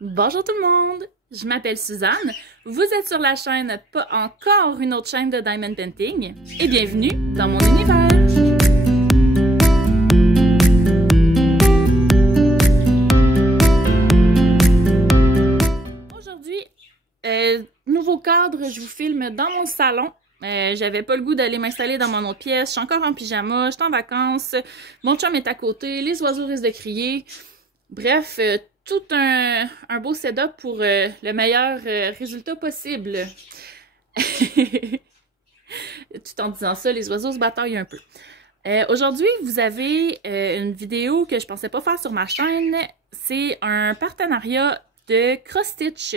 Bonjour tout le monde, je m'appelle Suzanne, vous êtes sur la chaîne Pas encore une autre chaîne de Diamond Painting et bienvenue dans mon univers. Aujourd'hui, nouveau cadre, je vous filme dans mon salon. J'avais pas le goût d'aller m'installer dans mon autre pièce, je suis encore en pyjama, je suis en vacances, mon chum est à côté, les oiseaux risquent de crier. Bref, tout un beau setup pour le meilleur résultat possible. Tout en disant ça, les oiseaux se bataillent un peu. Aujourd'hui, vous avez une vidéo que je pensais pas faire sur ma chaîne. C'est un partenariat de cross-stitch.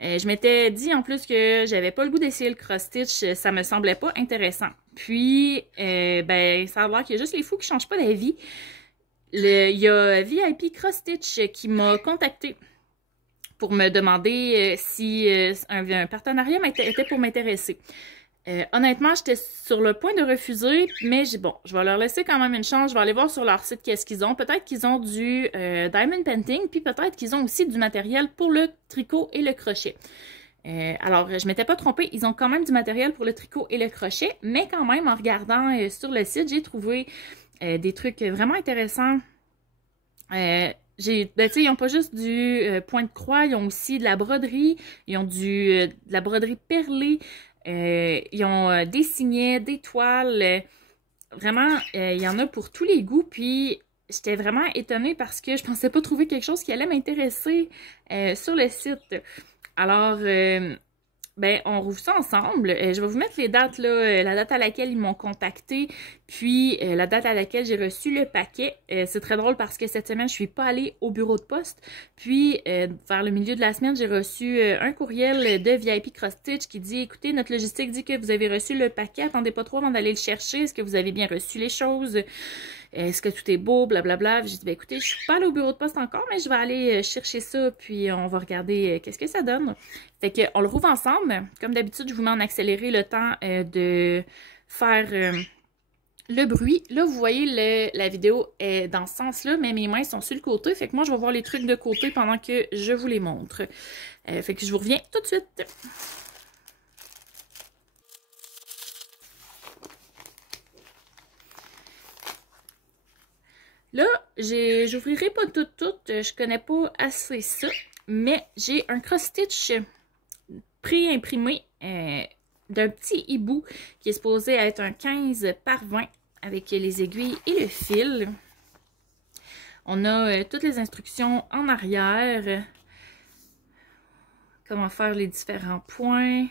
Je m'étais dit en plus que j'avais pas le goût d'essayer le cross-stitch, ça me semblait pas intéressant. Puis, ben, ça a l'air qu'il y a juste les fous qui changent pas d'avis. Il y a VIP Cross-Stitch qui m'a contacté pour me demander si un partenariat était pour m'intéresser. Honnêtement, j'étais sur le point de refuser, mais bon, je vais leur laisser quand même une chance. Je vais aller voir sur leur site qu'est-ce qu'ils ont. Peut-être qu'ils ont du Diamond Painting, puis peut-être qu'ils ont aussi du matériel pour le tricot et le crochet. Alors, je m'étais pas trompée, ils ont quand même du matériel pour le tricot et le crochet, mais quand même, en regardant sur le site, j'ai trouvé des trucs vraiment intéressants. Ben, ils n'ont pas juste du point de croix, ils ont aussi de la broderie, ils ont de la broderie perlée, ils ont des signets, des toiles. Vraiment, il y en a pour tous les goûts. Puis, j'étais vraiment étonnée parce que je pensais pas trouver quelque chose qui allait m'intéresser sur le site. Alors, ben, on rouvre ça ensemble. Je vais vous mettre les dates, là, la date à laquelle ils m'ont contacté, puis la date à laquelle j'ai reçu le paquet. C'est très drôle parce que cette semaine, je suis pas allée au bureau de poste. Puis, vers le milieu de la semaine, j'ai reçu un courriel de VIP Cross-Stitch qui dit « Écoutez, notre logistique dit que vous avez reçu le paquet. Attendez pas trop avant d'aller le chercher. Est-ce que vous avez bien reçu les choses? Est-ce que tout est beau? Blablabla. » J'ai dit « Ben écoutez, je suis pas allée au bureau de poste encore, mais je vais aller chercher ça, puis on va regarder qu'est-ce que ça donne. » Fait qu'on le rouvre ensemble. Comme d'habitude, je vous mets en accéléré le temps de faire le bruit. Là, vous voyez, la vidéo est dans ce sens-là, mais mes mains sont sur le côté. Fait que moi, je vais voir les trucs de côté pendant que je vous les montre. Fait que je vous reviens tout de suite. Là, j'ouvrirai pas toutes, je connais pas assez ça, mais j'ai un cross-stitch pré-imprimé d'un petit hibou qui est supposé être un 15 par 20 avec les aiguilles et le fil. On a toutes les instructions en arrière, comment faire les différents points.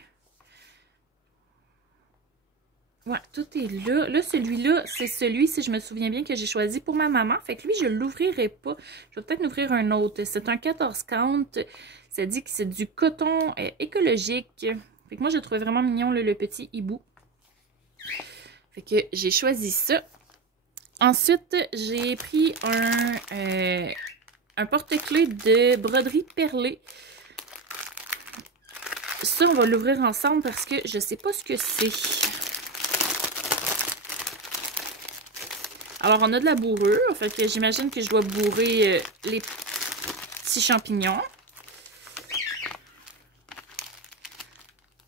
Ouais, tout est là. Là, celui-là, c'est celui, si je me souviens bien, que j'ai choisi pour ma maman. Fait que lui, je ne l'ouvrirai pas. Je vais peut-être ouvrir un autre. C'est un 14 count. Ça dit que c'est du coton écologique. Fait que moi, je trouvais vraiment mignon, le petit hibou. Fait que j'ai choisi ça. Ensuite, j'ai pris un porte-clés de broderie perlée. Ça, on va l'ouvrir ensemble parce que je sais pas ce que c'est. Alors, on a de la bourrure, fait que j'imagine que je dois bourrer les petits champignons.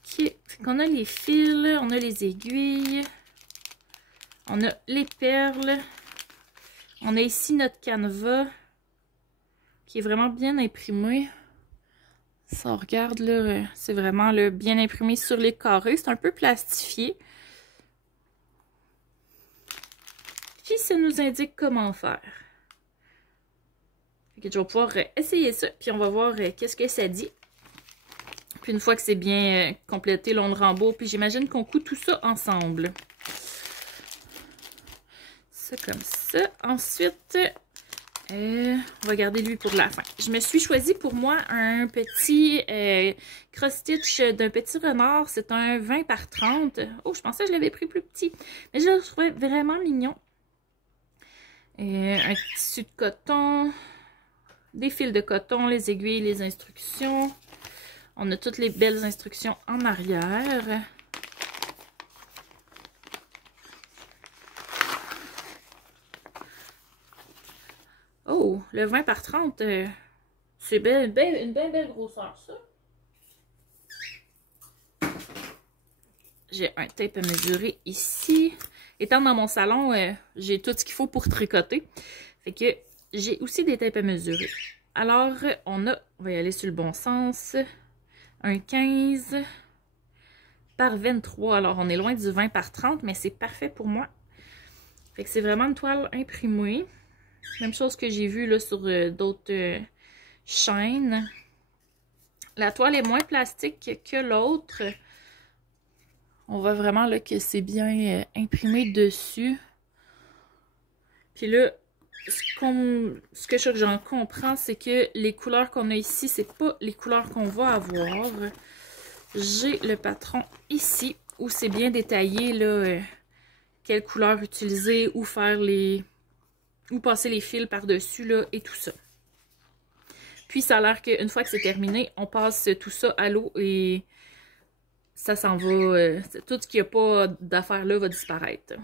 OK, fait qu'on a les fils, on a les aiguilles, on a les perles, on a ici notre canevas qui est vraiment bien imprimé. Ça, on regarde, là, c'est vraiment là, bien imprimé sur les carrés, c'est un peu plastifié. Puis, ça nous indique comment faire. Fait que je vais pouvoir essayer ça, puis on va voir qu'est-ce que ça dit. Puis une fois que c'est bien complété, là, on le rembourse, puis j'imagine qu'on coud tout ça ensemble. Ça comme ça. Ensuite, on va garder lui pour la fin. Je me suis choisi pour moi un petit cross-stitch d'un petit renard. C'est un 20 par 30. Oh, je pensais que je l'avais pris plus petit. Mais je le trouvais vraiment mignon. Un tissu de coton, des fils de coton, les aiguilles, les instructions. On a toutes les belles instructions en arrière. Oh, le 20 par 30, C'est une bien belle grosseur, ça. J'ai un tape à mesurer ici. Étant dans mon salon, j'ai tout ce qu'il faut pour tricoter. Fait que j'ai aussi des tapes à mesurer. Alors, on va y aller sur le bon sens. Un 15 par 23. Alors, on est loin du 20 par 30, mais c'est parfait pour moi. Fait que c'est vraiment une toile imprimée. Même chose que j'ai vu là sur d'autres chaînes. La toile est moins plastique que l'autre. On voit vraiment là que c'est bien imprimé dessus. Puis là, ce que j'en comprends, c'est que les couleurs qu'on a ici, c'est pas les couleurs qu'on va avoir. J'ai le patron ici, où c'est bien détaillé là, quelle couleur utiliser, où faire où passer les fils par-dessus là, et tout ça. Puis ça a l'air qu'une fois que c'est terminé, on passe tout ça à l'eau et ça s'en va, tout ce qu'il n'y a pas d'affaires là va disparaître.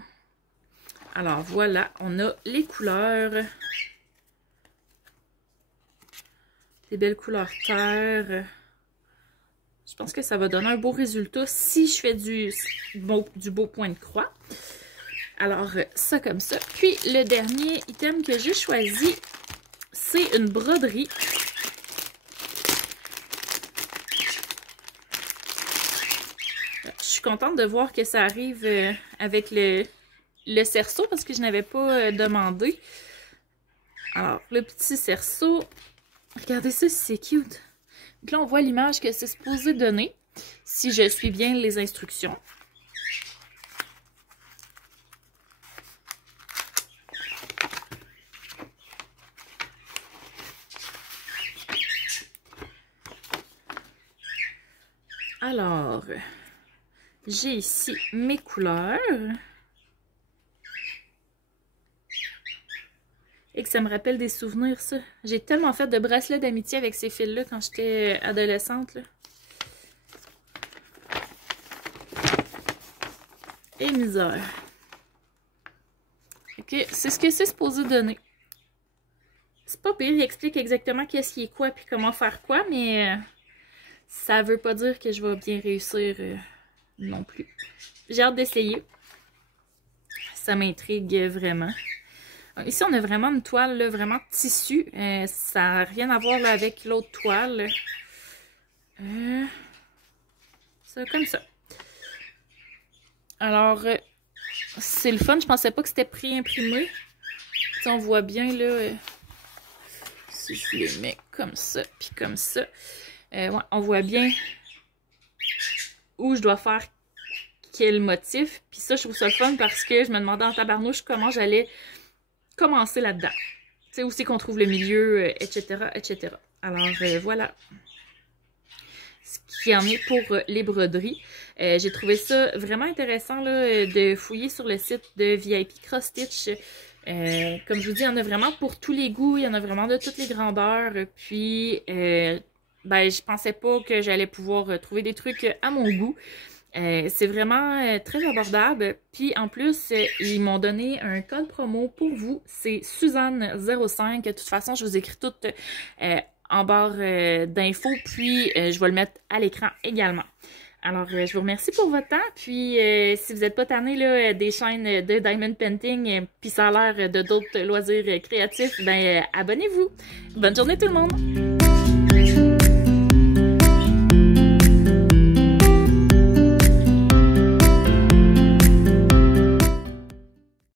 Alors voilà, on a les couleurs. Des belles couleurs terre. Je pense que ça va donner un beau résultat si je fais du beau point de croix. Alors ça comme ça. Puis le dernier item que j'ai choisi, c'est une broderie. Je suis contente de voir que ça arrive avec le cerceau parce que je n'avais pas demandé. Alors, le petit cerceau. Regardez ça, c'est cute. Donc là, on voit l'image que c'est supposé donner si je suis bien les instructions. Alors, j'ai ici mes couleurs. Et que ça me rappelle des souvenirs, ça. J'ai tellement fait de bracelets d'amitié avec ces fils-là quand j'étais adolescente, là. Et misère. Ok, c'est ce que c'est supposé donner. C'est pas pire, il explique exactement qu'est-ce qui est quoi puis comment faire quoi, mais ça veut pas dire que je vais bien réussir non plus. J'ai hâte d'essayer. Ça m'intrigue vraiment. Ici, on a vraiment une toile, là, vraiment tissu. Ça n'a rien à voir là, avec l'autre toile. Ça, comme ça. Alors, c'est le fun. Je pensais pas que c'était pré-imprimé. On voit bien, là, si je les mets comme ça, puis comme ça. Ouais, on voit bien où je dois faire quel motif. Puis ça, je trouve ça le fun parce que je me demandais en tabarnouche comment j'allais commencer là-dedans. Tu sais, où c'est qu'on trouve le milieu, etc., etc. Alors, voilà ce qu'il y en est pour les broderies. J'ai trouvé ça vraiment intéressant là, de fouiller sur le site de VIP Cross Stitch. Comme je vous dis, il y en a vraiment pour tous les goûts, il y en a vraiment de toutes les grandeurs. Puis, ben, je pensais pas que j'allais pouvoir trouver des trucs à mon goût. C'est vraiment très abordable. Puis en plus, ils m'ont donné un code promo pour vous. C'est Suzanne05. De toute façon, je vous écris tout en barre d'infos. Puis je vais le mettre à l'écran également. Alors, je vous remercie pour votre temps. Puis si vous n'êtes pas tanné là, des chaînes de Diamond Painting, puis ça a l'air de d'autres loisirs créatifs, ben abonnez-vous. Bonne journée tout le monde!